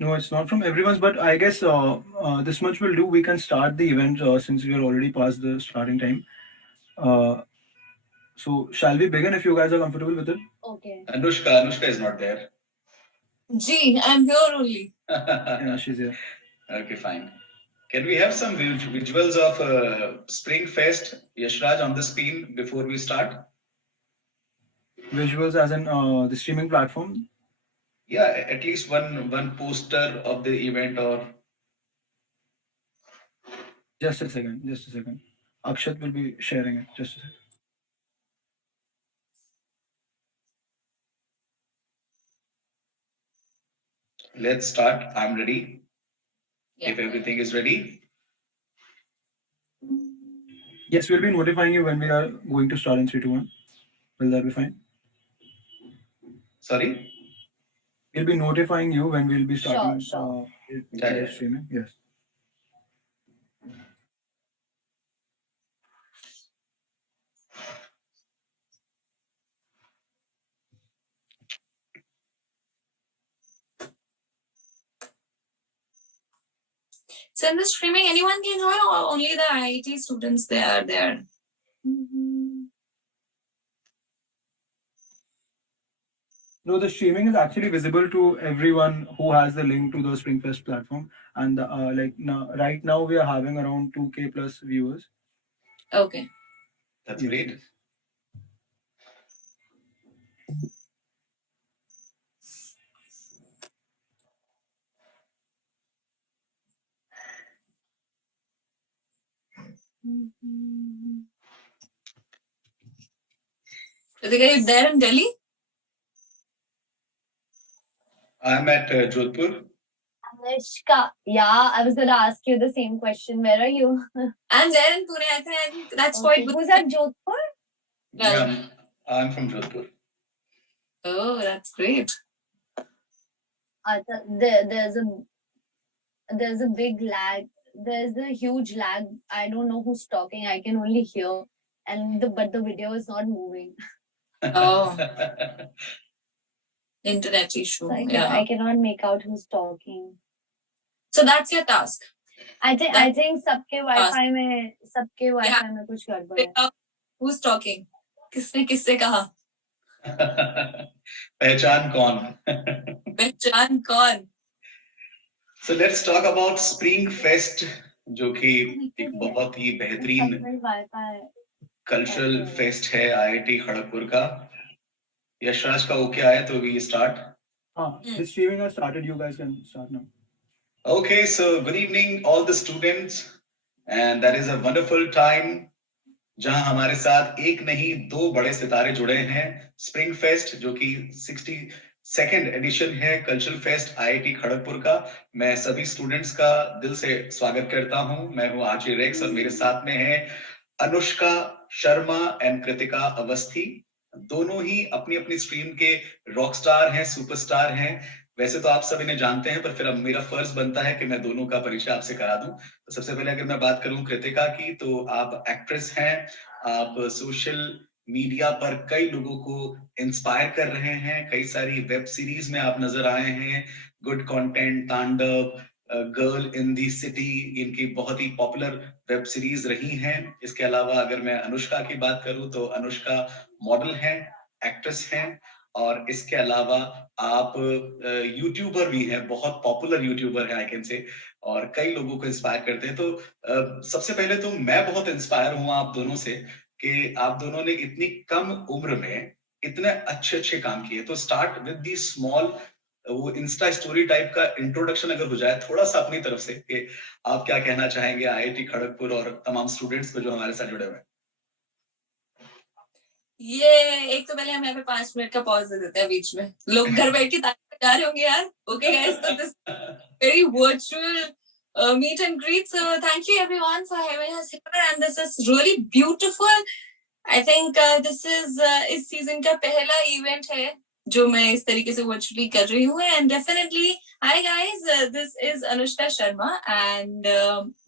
No, it's not from everyone's, but I guess this much will do. We can start the event since we are already past the starting time. Uh, so, shall we begin if you guys are comfortable with it? Okay. Anushka is not there. Gee, I'm here only. Yeah, she's here. Okay, fine. Can we have some visuals of Spring Fest, Yashraj, on the screen before we start? Visuals as in the streaming platform. Yeah, at least one poster of the event or. Just a second. Just a second. Akshat will be sharing it. Just a second. Let's start. I'm ready. Yeah. If everything is ready. Yes, we'll be notifying you when we are going to start in 3, 2, 1. Will that be fine? Sorry? We'll be notifying you when we'll be starting Sure. live streaming. Yes. So in the streaming, anyone can join or only the IIT students they are there? No, the streaming is actually visible to everyone who has the link to the Springfest platform. And like now, right now, we are having around 2K plus viewers. Okay. That's Yes, great. yes. Ritika, you there in Delhi? I'm at Jodhpur. Anushka, yeah, I was gonna ask you the same question. Where are you? I'm there in Pune. I think that's quite good. Who's at Jodhpur? Yeah, I'm from Jodhpur. Oh, that's great. There's a big lag. There's a huge lag. I don't know who's talking. I can only hear, but the video is not moving. Oh. Internet issue. So I cannot make out who's talking. So that's your task. I think सबके Wi-Fi में कुछ गड़बड़ है. Who's talking? किसने किससे कहा? पहचान कौन? पहचान कौन? So let's talk about Spring Fest, जो कि एक बहुत ही बेहतरीन कल्चरल फेस्ट है IIT खड़गपुर का. यशराज का ओके आया तो we start. The streaming has started. You guys can start now. Okay, so good evening all the students, and that is a wonderful time जहां हमारे साथ एक नहीं दो बड़े सितारे जुड़े हैं. स्प्रिंग फेस्ट जो कि 62nd एडिशन है कल्चरल फेस्ट IIT खड़गपुर का. मैं सभी स्टूडेंट्स का दिल से स्वागत करता हूं. मैं हूं आरजे रेक्स और मेरे साथ में है अनुष्का शर्मा एंड कृतिका अवस्थी. दोनों ही अपनी अपनी स्ट्रीम के रॉक स्टार हैं, सुपरस्टार हैं. वैसे तो आप सब इन्हें जानते हैं, पर फिर अब मेरा फर्ज बनता है कि मैं दोनों का परिचय आपसे करा दूं. तो सबसे पहले अगर मैं बात करूं कृतिका की, तो आप एक्ट्रेस हैं. आप सोशल मीडिया पर कई लोगों को इंस्पायर कर रहे हैं. कई सारी वेब सीरीज में आप नजर आए हैं. गुड कंटेंट, तांडव, गर्ल इन दी सिटी, इनकी बहुत ही पॉपुलर वेब सीरीज रही हैं. इसके अलावा अगर मैं अनुष्का की बात करूं तो अनुष्का मॉडल हैं, एक्ट्रेस हैं, और इसके अलावा आप यूट्यूबर भी हैं, बहुत पॉपुलर यूट्यूबर हैं आई कैन से, और कई लोगों को इंस्पायर करते हैं. तो सबसे पहले तो मैं बहुत इंस्पायर हूं आप दोनों से कि आप दोनों ने इतनी कम उम्र में इतने अच्छे अच्छे काम किए. तो स्टार्ट विद दी स्मॉल, वो इंस्टा स्टोरी टाइप का इंट्रोडक्शन अगर हो जाए थोड़ा सा अपनी तरफ से, कि आप क्या कहना चाहेंगे IIT खड़गपुर और तमाम स्टूडेंट्स को जो हमारे साथ जुड़े हुए हैं. ये एक तो पहले हम यहाँ पे 5 मिनट का पॉज दे देते हैं बीच में. लोग घर बैठ के ताली बजा रहे होंगे यार. Okay guys, so this very virtual meet and greet. So thank you everyone for having us here, and this is really beautiful. I think this is इस सीजन का पहला इवेंट है जो मैं इस तरीके से वर्चुअली कर रही हूँ. And definitely, hi guys, this is Anushka Sharma, and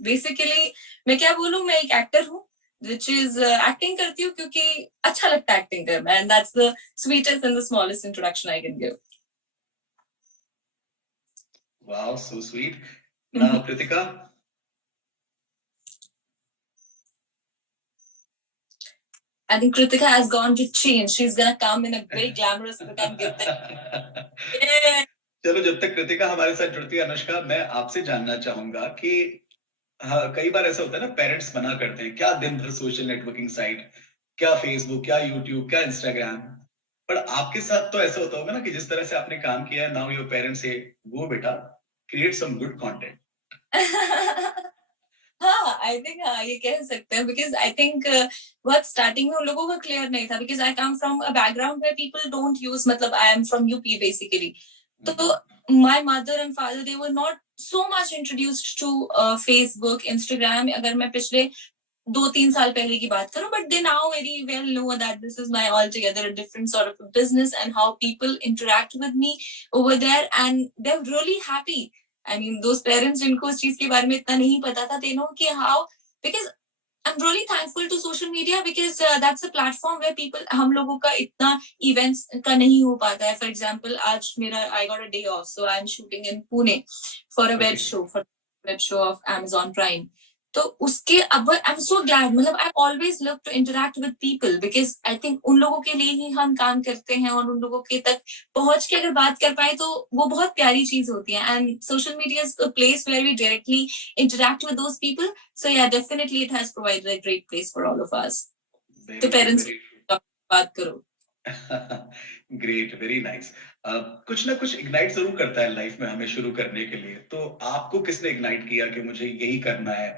basically मैं क्या बोलूँ, मैं एक एक्टर हूँ which is acting करती हूँ क्योंकि अच्छा लगता है एक्टिंग करना, and that's the sweetest and the smallest introduction I can give. Wow, so sweet. Now, Kritika. I think Kritika has gone to change. She's gonna come in a very glamorous look and give them. Yeah. चलो, जब तक कृतिका हमारे साथ जुड़ती है, अनुष्का, मैं आपसे जानना चाहूंगा कि हाँ, कई बार ऐसा होता है ना, पेरेंट्स मना करते हैं, क्या दिन भर सोशल नेटवर्किंग साइट, क्या फेसबुक, क्या यूट्यूब, क्या इंस्टाग्राम। पर आपके साथ तो ऐसा होता होगा ना कि जिस तरह से आपने काम किया है, नाउ योर पेरेंट्स से, वो बेटा, क्रिएट सम गुड कंटेंट। हाँ, आई थिंक हाँ ये कह सकते हैं, बिकॉज आई थिंक बहुत स्टार्टिंग में उन लोगों को क्लियर नहीं था, because I come from a background where people don't use, मतलब I am from UP basically, तो my mother and father they were not so much introduced to Facebook, Instagram, अगर मैं पिछले 2-3 साल पहले की बात करूं, but they now very well know that this is my all together a different sort of business and how people interact with me over there, and they are really happy. I mean, those parents जिनको उस चीज के बारे में इतना नहीं पता था, they know कि how, because I'm really thankful to social media because that's a platform where people, हम लोगों का इतना events का नहीं हो पाता है. For example, आज मेरा I got a day off, so I'm shooting in Pune for a web show, for web show of Amazon Prime. तो उसके अब आई एम सो ग्लैड, मतलब I always love to interact with people, because I think उन लोगों के लिए ही हम काम करते हैं, और उन लोगों के तक पहुंच के अगर बात कर पाए तो वो बहुत प्यारी चीज होती है, and social media is a place where we directly interact with those people, so yeah definitely it has provided a great place for all of us. तो पेरेंट्स बात करो। Great, very nice. कुछ ना कुछ इग्नाइट जरूर करता है life में हमें शुरू करने के लिए, तो आपको किसने इग्नाइट किया कि मुझे यही करना है,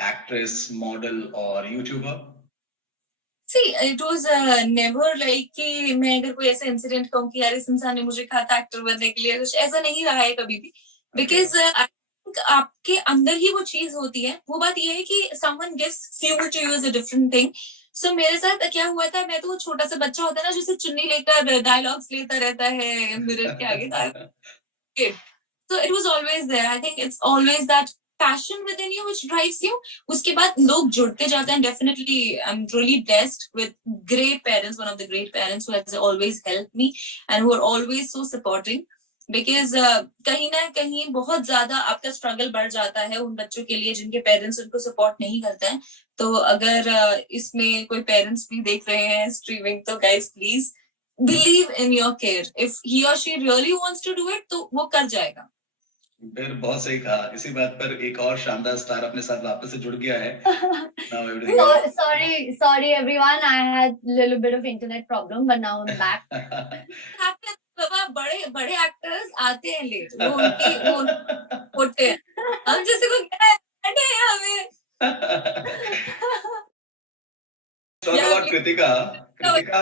एक्ट्रेस, मॉडल और YouTuber? See, it was never like कि मैं अगर कोई ऐसा इंसिडेंट कहूँ कि यार इस इंसान ने मुझे कहा था एक्टर बनने के लिए, कुछ ऐसा नहीं रहा है कभी भी, बिकॉज आई थिंक आपके अंदर ही वो चीज होती है। वो बात ये है कि someone gives fuel to you is a different thing. So मेरे साथ क्या हुआ था, मैं तो वो छोटा सा बच्चा होता है ना, जिसे चुन्नी लेकर डायलॉग्स लेता रहता है मिरर के आगे, kid. So it was always there. I think it's always that passion within you which drives you. उसके बाद लोग जुड़ते जाते हैं. Definitely, I'm really blessed with great parents. One of the great parents who has always helped me and who are always so supporting. Because कहीं ना कहीं बहुत ज्यादा आपका स्ट्रगल बढ़ जाता है उन बच्चों के लिए जिनके पेरेंट्स उनको सपोर्ट नहीं करते हैं. तो अगर इसमें कोई पेरेंट्स भी देख रहे हैं स्ट्रीमिंग, तो guys please believe in your kid. If he or she really wants to do it, तो वो कर जाएगा. फिर बहुत सही कहा। इसी बात पर एक और शानदार स्टार अपने साथ वापस से जुड़ गया है। Now everything is- sorry everyone. I had a little bit of internet problem, but now I'm back. बाबा बड़े बड़े एक्टर्स आते हैं लेट, वो उनकी वो होते हैं, हम जैसे को क्या है, बैठे हैं हमें. Talk Yeah, about please. Kritika. Kritika,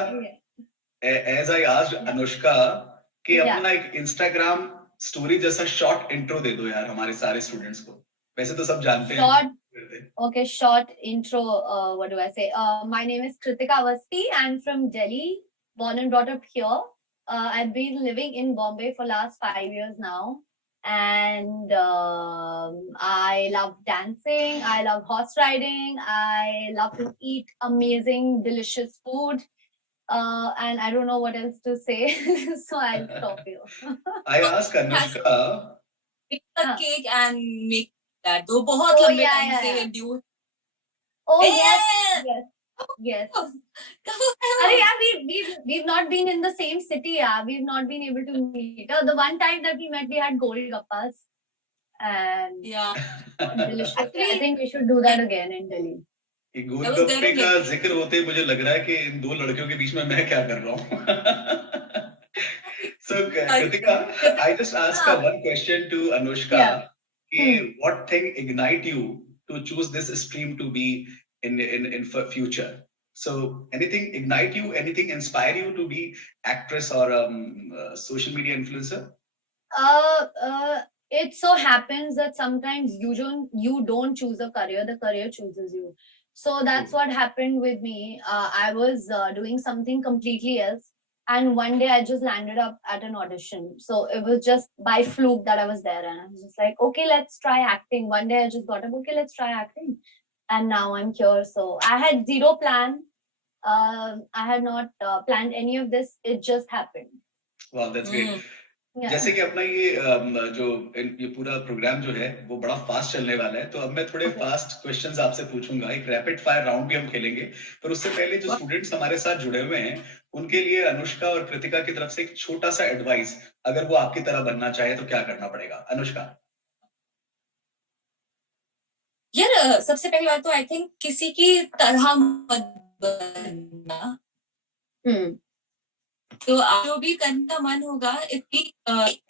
as I asked Anushka कि Yeah. अपना एक इंस्टाग्राम स्टोरी जैसा शॉर्ट इंट्रो दे दो यार हमारे सारे स्टूडेंट्स को। वैसे तो सब जानते हैं। Short. Okay, short intro. What do I say? My name is Kritika Awasthi. I'm from Delhi, born and brought up here. I've been living in Bombay for last 5 years now, and I love dancing. I love horse riding. I love to eat amazing, delicious food. And I don't know what else to say, so I'll stop here. I asked Anushka. Make the हाँ. cake and make that. वो बहुत Oh, लंबे yeah, time yeah, से yeah. Due. Oh Eh! yes, yes, yes. Come on. Arey, yeah, we've not been in the same city. Yeah, we've not been able to meet. The one time that we met, we had golgappas, and Yeah. delicious. Actually, I think we should do that again in Delhi. ये I was there golgappe in का Delhi. जिक्र होते ही मुझे लग रहा है कि इन दो लड़कियों के बीच में मैं क्या कर रहा हूँ। So Kritika, I just asked her one question to Anushka. Yeah. कि what thing ignite you to choose this stream to be in future? So anything ignite you? Anything inspire you to be actress or social media influencer? It so happens that sometimes you don't choose a career; the career chooses you. So that's what happened with me. I was doing something completely else, and one day I just landed up at an audition. So it was just by fluke that I was there, and I was just like, okay, let's try acting. One day I just got up, okay, let's try acting, and now I'm here. So I had zero plan. I had not planned any of this. It just happened. Wow, that's great. Yeah. जैसे कि अपना ये ये पूरा programme जो है वो बड़ा फास्ट चलने वाला है, तो अब मैं थोड़े Okay. फास्ट क्वेश्चंस आपसे पूछूंगा, एक रैपिड फायर राउंड भी हम खेलेंगे। पर उससे पहले जो स्टूडेंट्स हमारे साथ जुड़े हुए हैं उनके लिए अनुष्का और कृतिका की तरफ से एक छोटा सा एडवाइस, अगर वो आपकी तरह बनना चाहे तो क्या करना पड़ेगा? अनुष्का। यार सबसे पहली बात तो आई थिंक किसी की तरह मत बनना। तो आप जो भी करने का मन होगा, if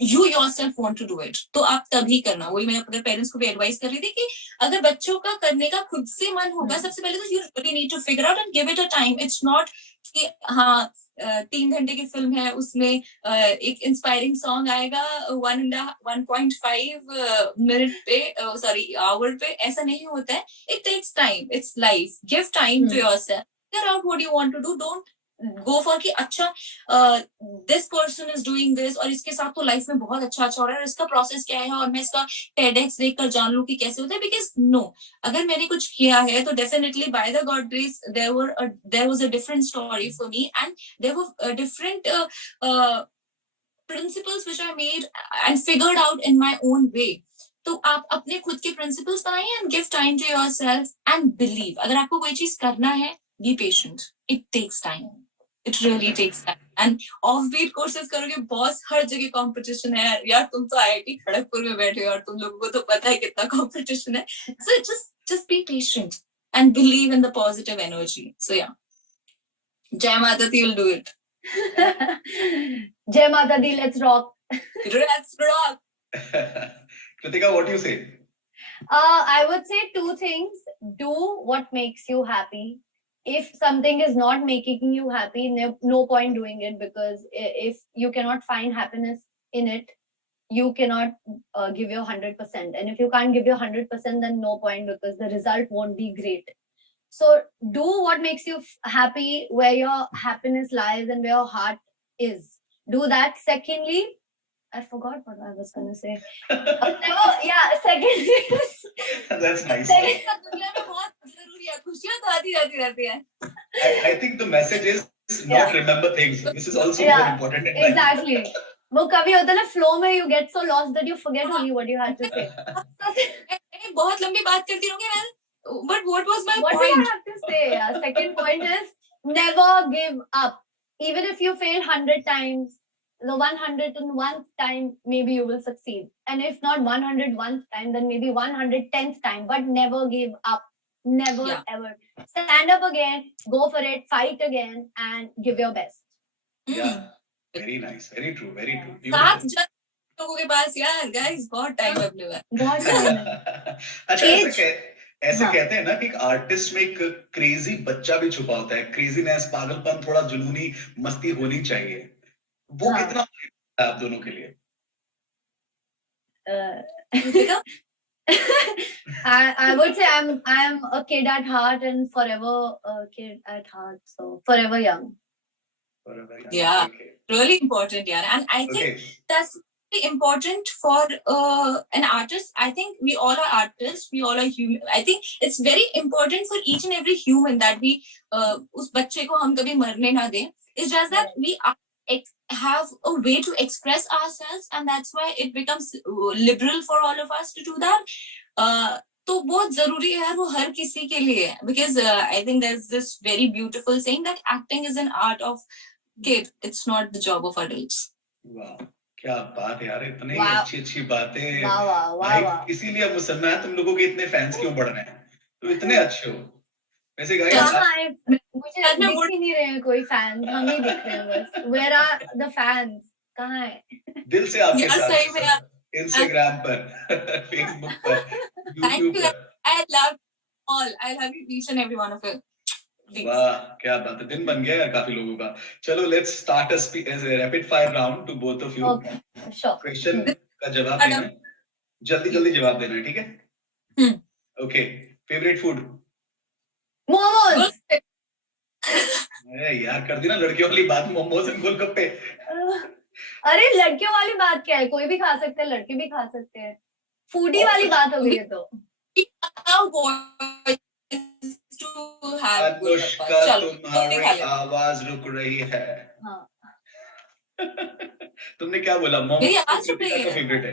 you yourself want to do it, तो आप तभी करना। वही मैं अपने पेरेंट्स को भी एडवाइस कर रही थी कि अगर बच्चों का करने का खुद से मन होगा, सबसे पहले तो you really need to figure out and give it a time. It's not कि हाँ 3 घंटे की फिल्म है, उसमें एक इंस्पायरिंग सॉन्ग आएगा 1.5 मिनट पे, सॉरी आवर पे, ऐसा नहीं होता है। It takes time, it's life. Give time to yourself, figure out what you want to do. Don't go for कि अच्छा this person is doing this और इसके साथ तो लाइफ में बहुत अच्छा अच्छा हो रहा है और इसका प्रोसेस क्या है और मैं इसका TEDx देखकर जान लूं कि कैसे होता है। बिकॉज नो, अगर मैंने कुछ किया है तो definitely by the god grace there was a different story for me and there were different principles which I made and figured out in my own way. तो आप अपने खुद के प्रिंसिपल्स बनाइए and give time to yourself and believe. अगर आपको कोई चीज करना है, be patient, it takes time, it really takes time. And offbeat courses करोगे, बॉस हर जगह कंपटीशन है यार। तुम तो IIT खड़गपुर में बैठे हो और तुम लोगों को तो पता है कितना कंपटीशन है। सो just be patient and believe in the positive energy. So yeah, Jai Mata Di will do it. Jai Mata Di, let's rock. Let's rock. Kritika, what do you say? I would say 2 things. Do what makes you happy. If something is not making you happy, no point doing it, because if you cannot find happiness in it, you cannot give your 100%. And if you can't give your 100%, then no point, because the result won't be great. So do what makes you happy, where your happiness lies and where your heart is. Do that. Secondly, I forgot what I was gonna say. Secondly, That's nice. दुनिया में बहुत जरूरी है, खुशियां तो आती जाती रहती है। I think the message is not remember things. This is also more important in life. Exactly. वो कभी होता है ना, flow में you get so lost that you forget only what you had to say. बहुत लंबी बात करती रहूंगी मैं, but what was my What point? did I have to say? Second point is never give up. Even if you fail 100 times, the 101st time maybe you will succeed. And if not 101st time, then maybe 110th time. But never give up. Never ever. Stand up again, go for it, fight again, and give your best. Yeah, very nice, very true, very true. 7 जन लोगों के पास यार, guys बहुत time है अपने पास। बहुत time है। अच्छा, ऐसे कहते हैं ना कि एक आर्टिस्ट में एक क्रेजी बच्चा भी छुपा होता है, क्रेजीनेस, पागलपन, थोड़ा जुनूनी मस्ती होनी चाहिए। वो कितना है आप दोनों के लिए? I would say I'm a kid at heart and forever a kid at heart, so forever young. Forever young. Yeah, Okay. really important, yeah. And I think that's really important for an artist. I think we all are artists, we all are human. I think it's very important for each and every human that we उस बच्चे को हम कभी मरने ना दें. It's just that we have a way to express ourselves, and that's why it becomes liberal for all of us to do that. तो बहुत जरूरी है वो हर किसी के लिए, because I think there's this very beautiful saying that acting is an art of kid, it's not the job of adults. वाह, क्या बात है यार, इतनी Wow. अच्छी बातें। वाह भाई, वाह। इसीलिए अब मुसलमान तुम लोगों के इतने फैंस क्यों बढ़ रहे हैं? तुम इतने अच्छे हो। वैसे गाइस, कहाँ है? मुझे दिख ही नहीं रहे हैं कोई फैन, हम ही दिख रहे हैं बस। Where are the fans? कहाँ है? दिल से आपके यार साथ सही में यार, इंस्टाग्राम पर, फेसबुक पर, thank यूट्यूब you. पर। I love all. I love each and every one of you. वाह, क्या बात है, दिन बन गया यार काफी लोगों का। चलो, let's start a rapid fire round to both of you. Okay, sure. Question का जवाब देना है, जल्दी जवाब देना है, ठीक है? Okay, favourite food? मोमोज। अरे यार, कर दी ना लड़कियों वाली बात, मोमोज एंड गोलगप्पे। अरे लड़कियों वाली बात क्या है, कोई भी खा सकते हैं, लड़के भी खा सकते हैं। फूडी वाली बात हो गई है तो। अनुष्का, तुम्हारी आवाज रुक रही है। हाँ। तुमने क्या बोला? मेरी मोमोज आवाज चुप कृतिका रही का है। फेवरेट है।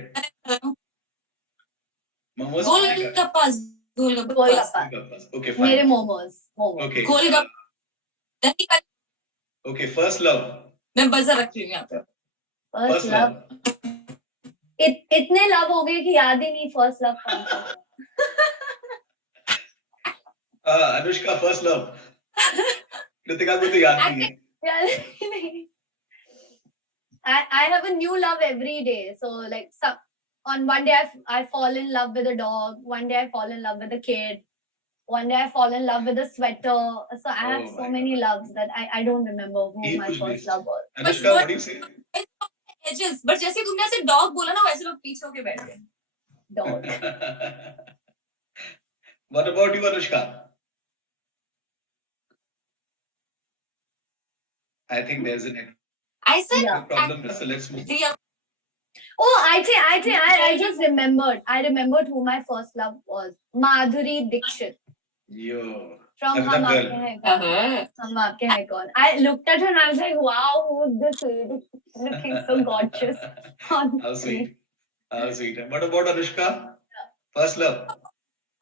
मोमोज कृतिका। गोलगप्पास, गोलगप्पास, गोलगप्पा ओके मेरे फाइन। मोमोज मोमोज ओके गोलगप्पा, दही का। Okay, first love. मैं बजर रख रही हूँ यहाँ पे। First first love love. इतने लव हो गए कि याद ही नहीं फर्स्ट लव कौन सा था। Anushka first love. कृतिका को तो याद नहीं है। याद ही नहीं। I have a new love every day. So like on one day I fall in love with a dog. One day I fall in love with a kid. One day I fall in love with a sweater. So I have Oh so my many God. loves that I don't remember who ये my कुछ भी। first love was. Anushka what do you से? Edges, but जैसे तुमने ऐसे dog बोला ना, वैसे लोग पीछे होके बैठ गए। Dog. What about you, Anushka? I think there's a network I said Yeah. problem, so let's move. Priya. Oh, I just remembered. I remembered who my first love was. Madhuri Dixit Yo, from Agda Hum girl. Aapke Hain Kaun. Hum Aapke Hain Kaun. I looked at her and I was like, wow, who's this lady? Looking so gorgeous on How screen. sweet. How sweet. What about Anushka? First love.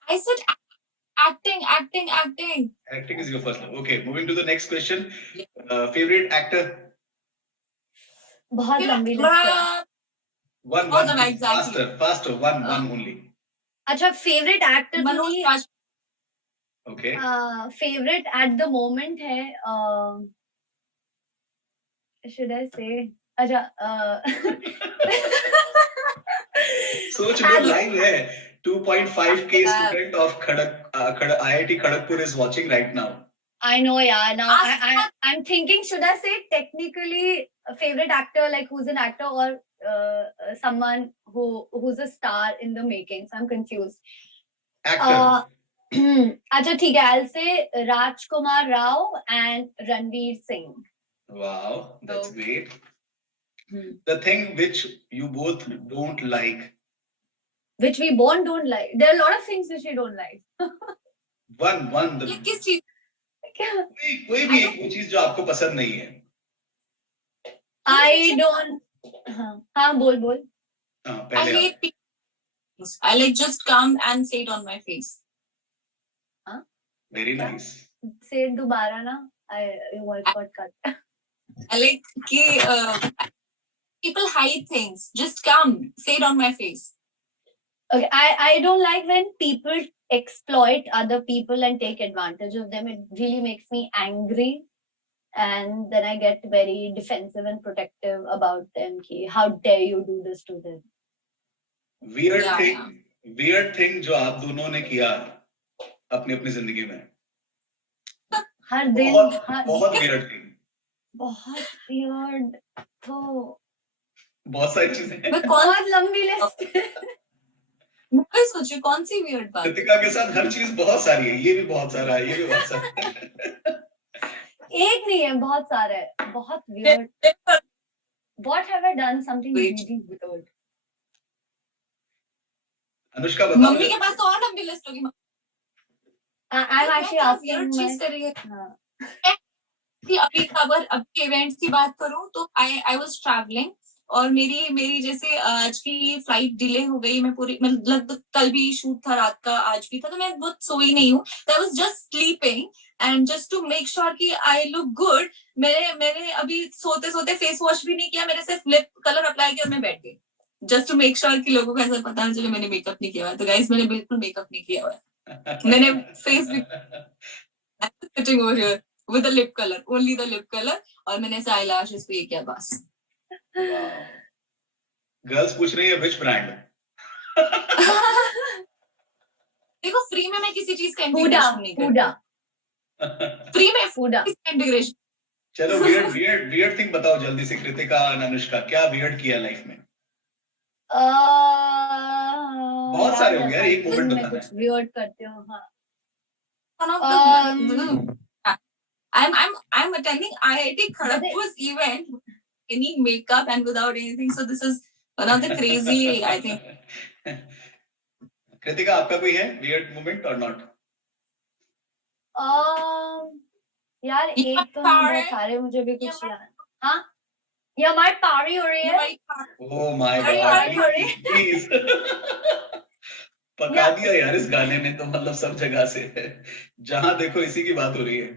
I said acting. Acting is your first love. Okay, moving to the next question. Favorite actor? बहुत लंबी list है। One, Oh, one. no, please. exactly. Faster. One only. अच्छा favourite actor तो मनोज नहीं राज। Okay. Favourite at the moment है should I से अच्छा सोच लो, लाइव है। 2.5k student of IIT Kharagpur is watching right now. I know, yeah. Now I'm thinking, should I say technically a favorite actor, like who's an actor, or someone who's a star in the making? So I'm confused. Actor. अच्छा ठीक है, I'll say Rajkumar Rao and Ranveer Singh. Wow, that's Oh. great. Hmm. The thing which you both don't like. Which we both don't like. There are a lot of things which we don't like. One. ये किस चीज? कोई भी एक वो चीज जो आपको पसंद नहीं है। I don't. हाँ बोल। I हाँ, पहले आप। hate people. I like just come and say it on my face. Very nice. Say it दोबारा ना. Your voice got cut. I like कि people hide things. Just come, say it on my face. Okay, I don't like when people exploit other people and take advantage of them. It really makes me angry, and then I get very defensive and protective about them. Ki, how dare you do this to them? Weird Yeah, thing. Weird thing जो आप दोनों ने किया अपनी जिंदगी में। हर दिन बहुत weird thing। बहुत weird तो बहुत सारी चीजें हैं। बहुत लंबी लिस्ट मैं सोचू कौन सी weird बात? कृतिका के साथ हर चीज बहुत सारी है। ये भी बहुत सारा है, ये भी बहुत सारा है। एक नहीं है, बहुत सारा है, बहुत weird. What have I done something really weird? Anushka बताओ। मम्मी के पास तो और लंबी लिस्ट होगी। I'm actually asking weird my. चीज करी है। कि अभी खबर अभी इवेंट्स की बात करूं तो आई वाज ट्रैवलिंग और मेरी जैसे आज की फ्लाइट डिले हो गई। मैं पूरी मतलब कल भी शूट था रात का, आज भी था, तो मैं बहुत सोई नहीं हूँ। I was just sleeping and just to make sure कि आई लुक गुड मैंने अभी सोते सोते फेस वॉश भी नहीं किया, मैंने सिर्फ लिप कलर अप्लाई किया और मैं बैठ गई जस्ट टू मेक श्योर कि लोगों को ऐसा पता ना चले मैंने मेकअप नहीं किया हुआ है। तो गाइस मैंने बिल्कुल मेकअप नहीं किया हुआ है। मैंने फेस भी sitting over here with the lip color, only the lip color, और मैंने ऐसे eyelashes पे किया बस। गर्ल्स पूछ रही है which brand? देखो फ्री में मैं किसी चीज का इंटीग्रेशन नहीं करती। फ्री में Huda. इंटीग्रेशन। चलो weird thing बताओ जल्दी से कृतिका और अनुष्का, क्या weird किया लाइफ में? बहुत सारे हो गया, एक मोमेंट बताना है। कुछ weird करती हूँ, हाँ। I'm attending IIT Kharagpur's event, any makeup and without anything. So this is one of the crazy, I think. Kritika आपका कोई है weird moment or not? यार एक तो नहीं, बहुत सारे मुझे भी कुछ याद। हाँ ये हमारी पारी हो रही ये है. भाई Oh my Are you- God, are you- please. पका Yeah. दिया यार इस गाने ने तो मतलब सब जगह से है. जहां देखो इसी की बात हो रही है.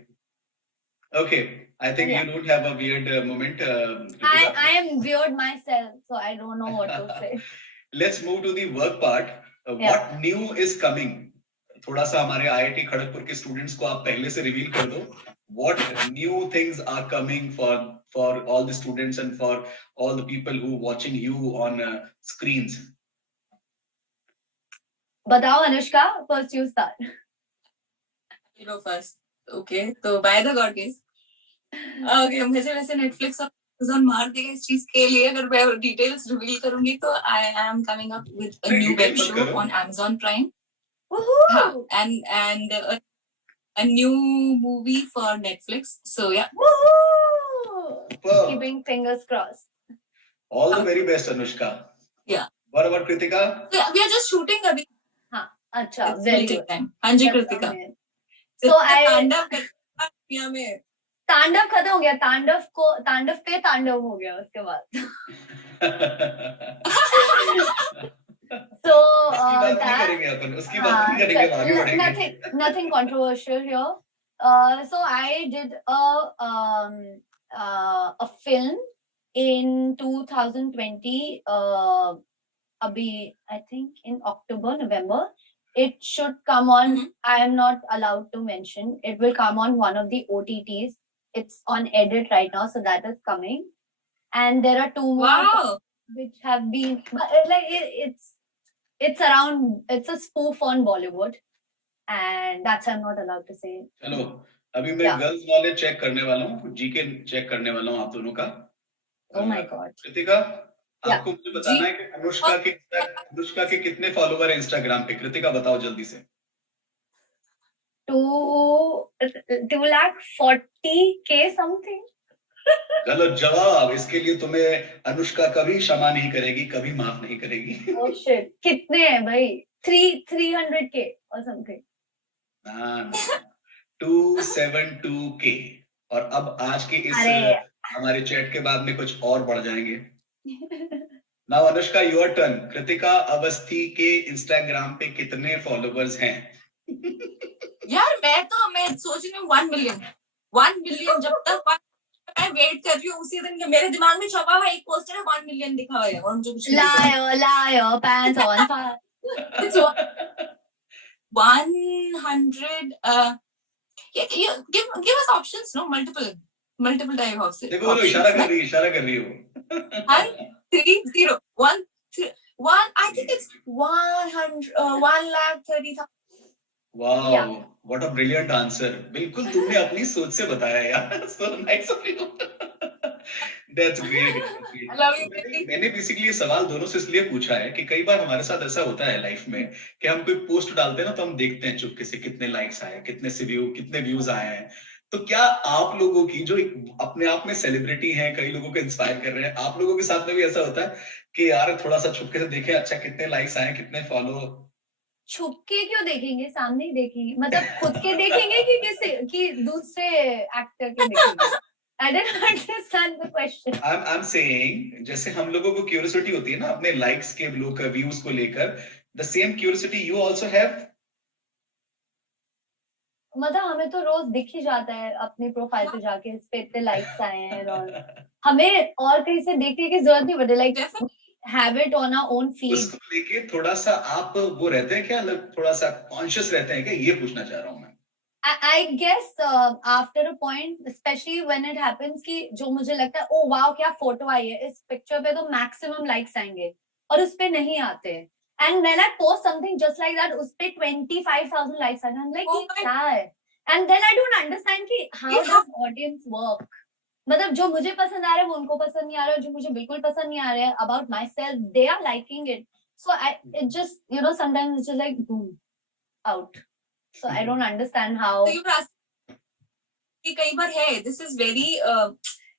Okay, I think Yeah. you don't have a weird moment. I am weird myself, so I don't know what to say. Let's move to the work part. Yeah. What new is coming? थोड़ा सा हमारे IIT Kharagpur के students को आप पहले से reveal कर दो. What new things are coming for all the students and for all the people who watching you on screens? बताओ Anushka, first you start. You go first. Okay, तो by the God guys. Okay, मुझे वैसे Netflix और Amazon मार देगा इस चीज के लिए अगर मैं डिटेल्स रिवील करूंगी तो I am coming up with a नहीं, new detail web मत show करो. on Amazon Prime. Woohoo! हाँ, and a new movie for Netflix. So yeah, Woohoo! Superb. Keeping fingers crossed. All the very best, Anushka. Yeah. What about Kritika? so yeah, we are just shooting अभी. अच्छा, It's very will take good. time. हाँ जी That's Kritika. amazing. So I तांडव करता है दुनिया में. तांडव खत्म हो गया. तांडव पे तांडव हो गया उसके बाद. So उसकी बात नहीं that करेंगे अपन. उसकी बात नहीं करेंगे. हम आगे बढ़ेंगे. nothing controversial here. So I did a film in 2020. Abhi, I think in October, November. It should come on. Mhm. I am not allowed to mention. It will come on one of the OTTs. It's on edit right now, so that is coming. And there are 2 more Wow. which have been, but it's around. It's a spoof on Bollywood, and that's I'm not allowed to say. चलो अभी मैं Yeah. Girls knowledge check करने वाला हूँ. GK check करने वाला हूँ आप दोनों का. Oh my god. Kritika, Yeah. आपको मुझे बताना है कि अनुष्का के कितने फॉलोवर है इंस्टाग्राम पे. कृतिका बताओ जल्दी से. 240K something. गलत जवाब. इसके लिए तुम्हें अनुष्का कभी क्षमा नहीं करेगी, कभी माफ नहीं करेगी. Oh shit. कितने हैं भाई? 300K or something. हाँ, 272K. और अब आज के इस अरे हमारे चैट के बाद में कुछ और बढ़ जाएंगे. Now Anushka, your turn. Kritika Awasthi के इंस्टाग्राम पे कितने फॉलोवर्स हैं? यार मैं सोच रही हूँ 1 मिलियन जब तक मैं वेट कर रही हूँ उसी दिन के मेरे दिमाग में छपा हुआ एक पोस्टर है 1 मिलियन लिखा हुआ है और मुझे कुछ नहीं दिखा. liar, pants on fire. It's 100 give us options, no, multiple type of देखो वो इशारा कर रही हो. 130 1 I think it's 130,000. Wow, Yeah. What a brilliant answer. बिल्कुल तुमने अपनी सोच से बताया यार. So nice of you. That's great. I love you, Kriti. मैंने बेसिकली ये सवाल दोनों से इसलिए पूछा है कि कई बार हमारे साथ ऐसा होता है लाइफ में कि हम कोई पोस्ट डालते हैं ना तो हम देखते हैं चुपके से कितने लाइक्स आए, कितने व्यूज आए हैं. तो क्या आप लोगों की जो अपने आप में सेलिब्रिटी हैं, कई लोगों को इंस्पायर कर रहे हैं, आप लोगों के साथ में भी ऐसा होता है कि यार थोड़ा सा छुपके से देखें अच्छा कितने लाइक्स आए, कितने फॉलो? छुप के क्यों देखेंगे? सामने ही देखेंगे. मतलब खुद के देखेंगे कि दूसरे एक्टर के देखेंगे? I didn't understand the question. I'm saying जैसे हम लोगों को क्यूरियोसिटी होती है ना अपने लाइक्स के लोग व्यूज को लेकर, the same curiosity you also have. मतलब हमें तो रोज दिख ही जाता है अपनी प्रोफाइल पे जाके इस पे इतने लाइक्स आए हैं और हमें और कहीं से देखने की जरूरत नहीं पड़ती. Like have it on our own feed. उसको लेके थोड़ा सा आप वो रहते हैं क्या, थोड़ा सा कॉन्शियस रहते हैं क्या, ये पूछना चाह रहा हूँ मैं. I guess after a point, especially when it happens कि जो मुझे लगता है ओ वाओ क्या फोटो आई है इस पिक्चर पे, तो मैक्सिमम लाइक्स आएंगे और उस पे नहीं आते. And when I post something just like that, उस पे 25,000 likes आते हैं. I'm like Oh ये my- क्या है? And then I don't understand कि how does audience work? मतलब जो मुझे पसंद आ रहा है वो उनको पसंद नहीं आ रहा है, जो मुझे बिल्कुल पसंद नहीं आ रहा है about myself, they are liking it. So it just, you know, sometimes it's just like boom, out. So I don't understand how. So you were asking कि कई बार है this is very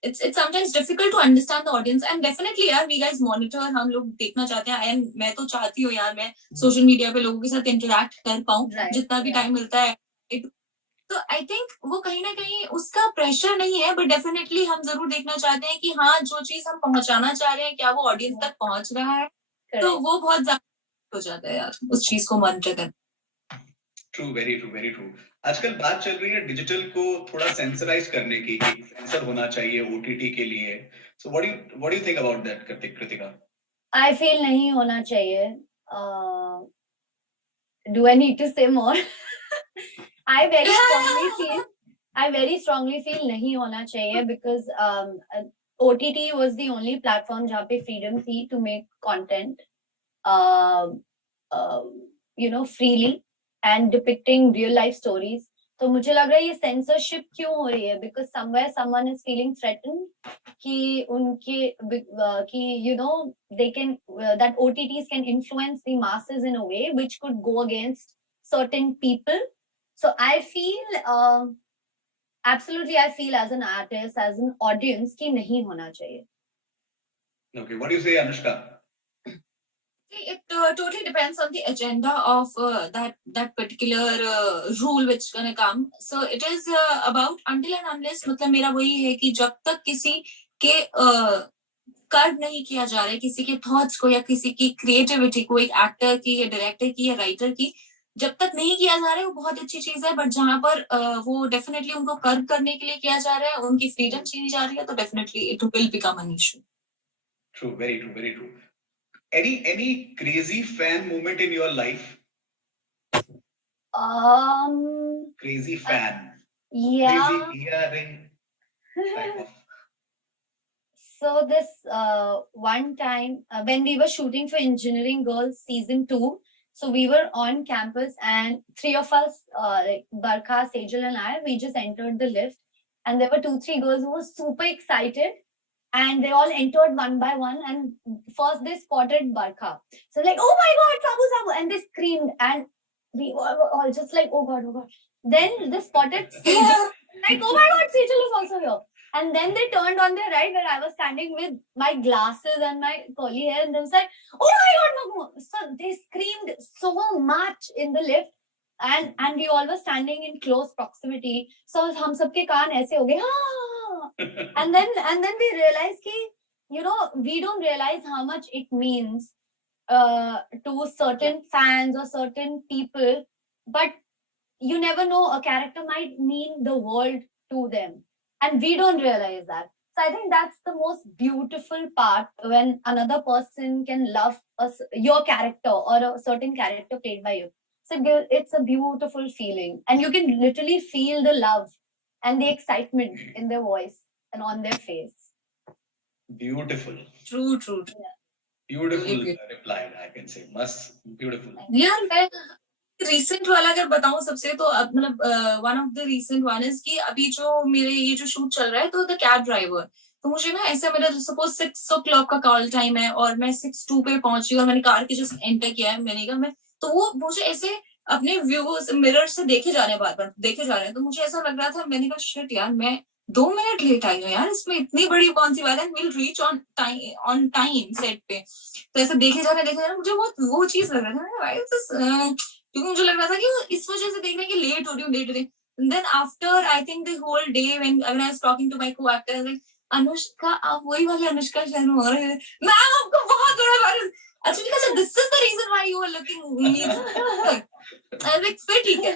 it's sometimes difficult to understand the audience and definitely यार we guys monitor, हम लोग देखना चाहते हैं and मैं तो चाहती हूँ यार मैं सोशल मीडिया पे लोगों के साथ इंटरेक्ट कर पाऊँ Right, जितना भी yeah. टाइम मिलता है तो आई थिंक वो कहीं ना कहीं उसका प्रेशर नहीं है, बट डेफिनेटली हम जरूर देखना चाहते हैं कि हाँ जो चीज हम पहुंचाना चाह रहे हैं क्या वो ऑडियंस तक पहुंच रहा है, तो Correct. वो बहुत ज्यादा हो जाता है यार उस चीज को मॉनिटर करना। True, very true, very true. आजकल बात चल रही है डिजिटल को थोड़ा सेंसराइज करने की, कि सेंसर होना चाहिए ओटीटी के लिए। So what do you think about that, Kritika? I feel नहीं होना चाहिए. Do I need to say more? I very strongly feel नहीं होना चाहिए because OTT was the only platform जहाँ पे freedom थी to make content, uh, uh, freely and depicting real life stories. तो मुझे लग रहा है ये censorship क्यों हो रही है? Because somewhere someone is feeling threatened कि उनके कि they can that OTTs can influence the masses in a way which could go against certain people. So I feel absolutely, I feel as an artist, as an audience कि नहीं होना चाहिए. Okay, what do you say, Anushka? It totally depends on the agenda of that particular rule which gonna come. So it is about until and unless, मतलब मेरा वही है कि जब तक किसी के कर्व नहीं किया जा रहा है, किसी के थॉट्स को या किसी की क्रिएटिविटी को, एक एक्टर की या डायरेक्टर की या राइटर की जब तक नहीं किया जा रहा है, वो बहुत अच्छी चीज है। बट जहां पर वो डेफिनेटली उनको कर्व करने के लिए किया जा रहा है, उनकी फ्रीडम छीनी जा रही है, तो definitely it will become an issue. True, very true, very true. Any crazy fan moment in your life? Crazy fan. Yeah. Crazy earring type of. So this one time when we were shooting for Engineering Girls season 2, so we were on campus and three of us, like Barkha, Sejal and I, we just entered the lift and there were 2-3 girls who were super excited and they all entered one by one and first they spotted Barkha. So like, oh my God, Sabu, Sabu, and they screamed and we were all just like, oh God, oh God. Then they spotted Sejal, like, oh my God, Sejal is also here. And then they turned on their right where I was standing with my glasses and my curly hair and they was like, oh my God, Magmo. So they screamed so much in the lift and we all were standing in close proximity. So hum sabke kaan aise ho gaye, and then we realized ki, we don't realize how much it means to certain fans or certain people, but you never know, a character might mean the world to them and we don't realize that. So I think that's the most beautiful part, when another person can love your character or a certain character played by you. So it's a beautiful feeling and you can literally feel the love and the excitement in their voice and on their face. Beautiful. True. Beautiful reply, I can say. Must beautiful. यार मैं recent वाला अगर बताऊं सबसे, तो मतलब one of the recent one is कि अभी जो मेरे ये जो शूट चल रहा है, तो द कैब ड्राइवर, तो मुझे ना ऐसे, मेरा सपोज 6 o'clock का कॉल टाइम है और मैं 6:02 पे पहुंची और मैंने कार के जस्ट एंटर किया है, मैंने कहा मैं, तो वो मुझे ऐसे अपने व्यूज मिरर से देखे जा रहे हैं, बार-बार देखे जा रहे हैं, तो मुझे ऐसा लग रहा था, मैंने कहा शिट यार, मैं 2 मिनट लेट आई हूँ यार, इसमें इतनी बड़ी कौन सी बात है, will reach on time set पे। तो ऐसे देखे जा रहे हैं, मुझे बहुत वो चीज लग रहा था, क्योंकि मुझे लग रहा था कि इस वजह से देखने की लेट हो रही हूँ। Then after I think the whole day when I was talking to my co-actor, Anushka, आप वही वाले अनुष्का शर्मा हो रहे हैं, मैम आपको बहुत बड़ा वायरस, अच्छा ठीक है, this is the reason why you are looking me, I like फिर ठीक है।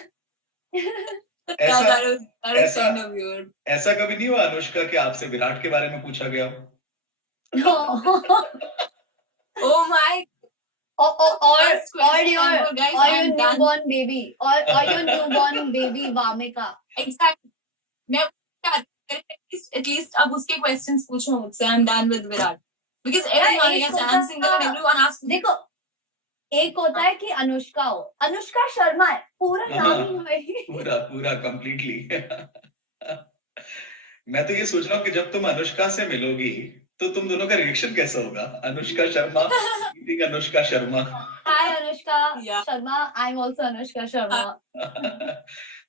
ऐसा कभी नहीं हुआ अनुष्का कि आपसे विराट के बारे में पूछा गया हो? Oh my. Or your newborn baby, or your newborn baby Vamika. Exactly. मैं at least अब उसके questions पूछो मुझसे, I'm done with Virat. Because everyone is answering and everyone asks. देखो, एक होता है कि अनुष्का हो, अनुष्का शर्मा है, पूरा नाम ही वही, पूरा completely. मैं तो ये सोच रहा हूँ कि जब तुम अनुष्का से मिलोगी तो तुम दोनों का रिएक्शन कैसा होगा? Anushka Sharma, Anushka Sharma. Hi Anushka Sharma, I'm also Anushka Sharma.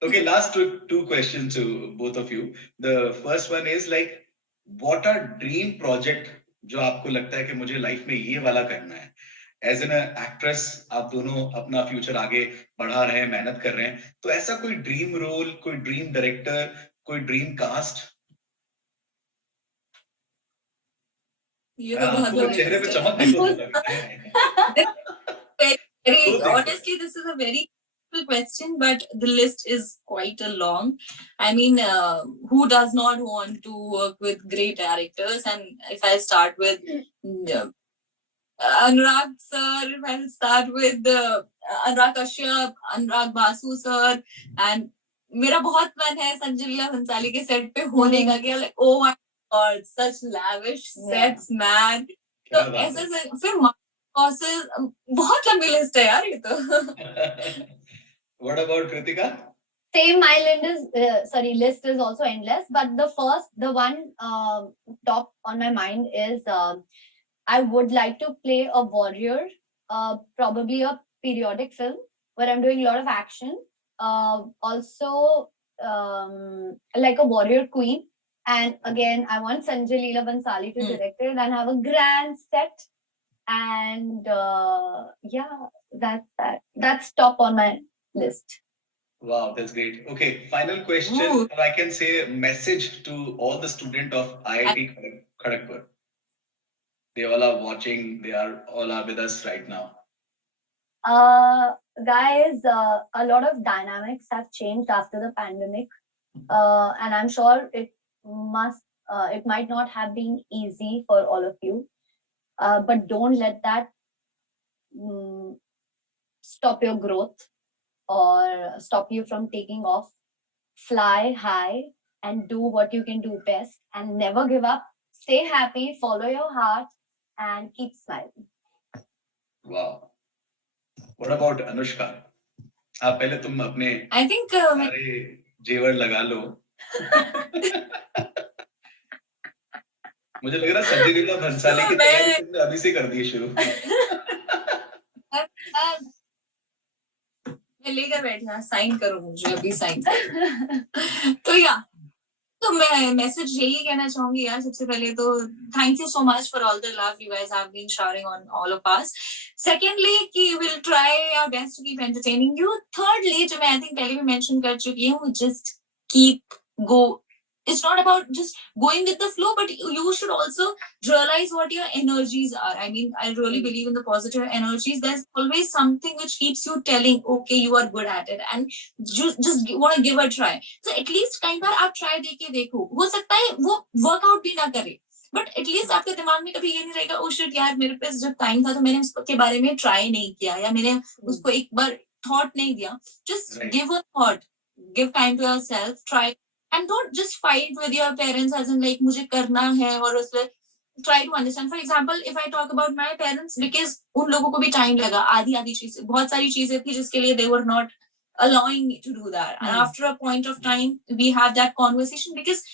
Okay, last two questions to both of you. The first one is like, what are dream project जो आपको लगता है कि मुझे लाइफ में ये वाला करना है? एज एन एक्ट्रेस आप दोनों अपना फ्यूचर आगे बढ़ा रहे हैं, मेहनत कर रहे हैं, तो ऐसा कोई ड्रीम रोल, कोई ड्रीम डायरेक्टर, कोई ड्रीम कास्ट? ये तो बहुत आपको बड़ा चेहरे पे question चमक है। देखो तो लग रहा है। Very, तो देखो। honestly, this is a very simple question, but the list is quite a long. I mean, who does not want to work with great directors? And if I start with Anurag sir, if I start with Anurag Kashyap, Anurag Basu sir, and मेरा बहुत मन है संजय लीला भंसाली के set पे होने का, कि like oh my god, such lavish sets, man. तो क्या बात ऐसे है। से फिर bosses, बहुत लंबी लिस्ट है यार ये तो. What about Kritika? Same, my list is also endless. But the one top on my mind is I would like to play a warrior, probably a periodic film where I'm doing a lot of action. Also, like a warrior queen. And again, I want Sanjay Leela Bansali to direct it and have a grand set. And yeah, that's top on my list. Wow, that's great. Okay, final question. Ooh. Or I can say a message to all the students of IIT Kharagpur. They all are watching. They are all are with us right now. Guys, a lot of dynamics have changed after the pandemic, and I'm sure it might not have been easy for all of you, but don't let that stop your growth or stop you from taking off. Fly high and do what you can do best, and never give up. Stay happy, follow your heart, and keep smiling. Wow. What about Anushka? आप पहले तुम अपने I think सारे जेवर लगा लो. मुझे लग रहा है संजय लीला भंसाली की तैयारी तुमने अभी से कर दी है शुरू. मैं लेकर बैठना, साइन करो मुझे अभी, साइन. तो या तो मैं मैसेज यही कहना चाहूंगी यार, सबसे पहले तो thank you so much for all the love you guys have been sharing on all of us. Secondly कि will try our best to keep entertaining you. Thirdly जो मैं आई थिंक पहले भी मेंशन कर चुकी हूँ, just keep go. It's not about just going with the flow, but you should also realize what your energies are. I mean, I really believe in the positive energies. There's always something which keeps you telling, okay, you are good at it, and you just want to give a try. So at least कई बार आप try देके देखो, हो सकता है वो workout भी ना करे, but at least आपके दिमाग में कभी ये नहीं रहेगा, oh shit यार मेरे पास जब time था तो मैंने उसके बारे में try नहीं किया, या मैंने उसको एक बार thought नहीं दिया. Just give a thought, give time to yourself, try. And don't just fight with your parents as in like मुझे करना है, और उसमें try to understand. For example, if I talk about my parents, because उन लोगों को भी time लगा, आधी चीजें, बहुत सारी चीजें थी जिसके लिए they were not allowing me to do that. And after a point of time, we have that conversation, because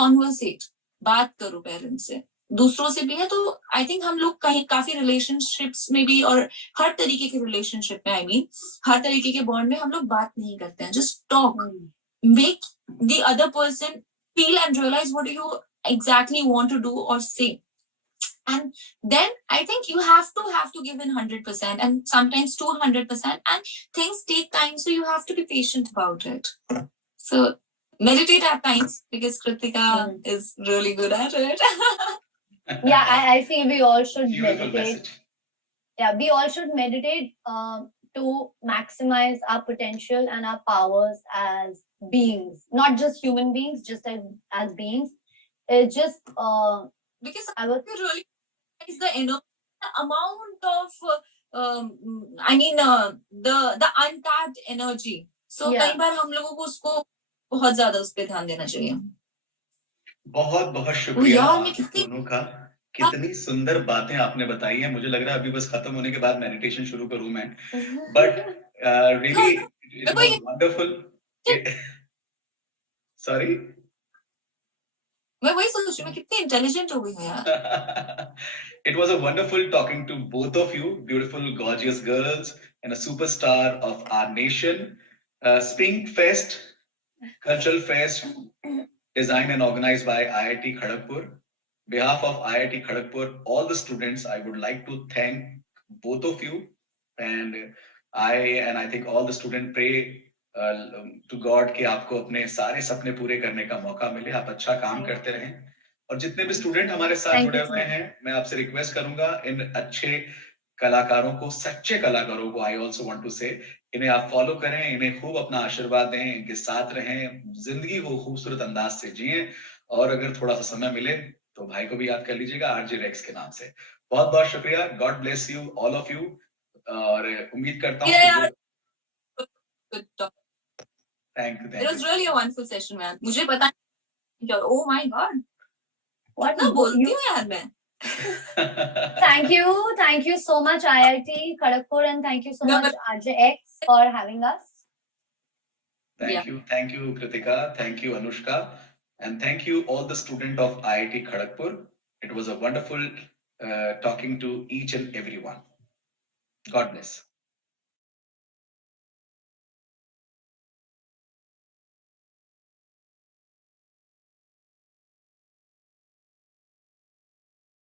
conversate, बात करो parents से, दूसरों से भी है. तो I think हम लोग कहीं काफी relationships में भी, और हर तरीके के relationship में, I mean, हर तरीके के bond में हम लोग बात नहीं करते हैं. Just talk. Make the other person feel and realize what you exactly want to do or say, and then I think you have to give in 100%, and sometimes 200%, and things take time, so you have to be patient about it. So meditate at times, because Kritika is really good at it. Yeah, I feel we all should Beautiful meditate. message. Yeah, we all should meditate to maximize our potential and our powers as beings, not just human beings, just as beings. It's just Because I was really is the amount of I mean the untapped energy. So Yeah. कई बार हम लोगों को उसको बहुत ज्यादा उस पे ध्यान देना चाहिए. बहुत बहुत शुक्रिया यार, आप मैं कितनी- दोनों का. कितनी सुंदर बातें आपने बताई हैं. मुझे लग रहा है अभी बस खत्म होने के बाद मेडिटेशन शुरू करूं मैं. But really, it was wonderful. Sorry. मैं वही सोच रही हूँ, मैं कितनी इंटेलिजेंट हो गई हूँ यार. It was a wonderful talking to both of you, beautiful, gorgeous girls, and a superstar of our nation. Spring Fest, Cultural Fest, designed and organized by IIT Kharagpur. Behalf of IIT Kharagpur, all the students, I would like to thank both of you, and I think all the student pray to God कि आपको अपने सारे सपने पूरे करने का मौका मिले, आप अच्छा काम करते रहें। और जितने भी स्टूडेंट हमारे साथ Thank जुड़े you, हुए sir. हैं, मैं आपसे रिक्वेस्ट करूंगा इन अच्छे कलाकारों को, सच्चे कलाकारों को, आई ऑल्सो वांट टू से, इन्हें आप फॉलो करें, इन्हें खूब अपना आशीर्वाद दें, इनके साथ रहें, जिंदगी को खूबसूरत अंदाज से जिएं, और अगर थोड़ा सा समय मिले तो भाई को भी याद कर लीजिएगा आरजे रेक्स के नाम से। बहुत बहुत शुक्रिया, God bless you all of you, और उम्मीद करता हूँ Yeah, कि good talk. Thank It you. was really a wonderful session, man. मुझे पता नहीं, oh my god, What ना बोलती you? हूँ यार मैं। Thank you so much, IIT Kharagpur, and thank you so No, much, RJX, for having us. Yeah. Thank you, Kritika, thank you, Anushka, and thank you all the student of IIT Kharagpur. It was a wonderful talking to each and everyone. God bless.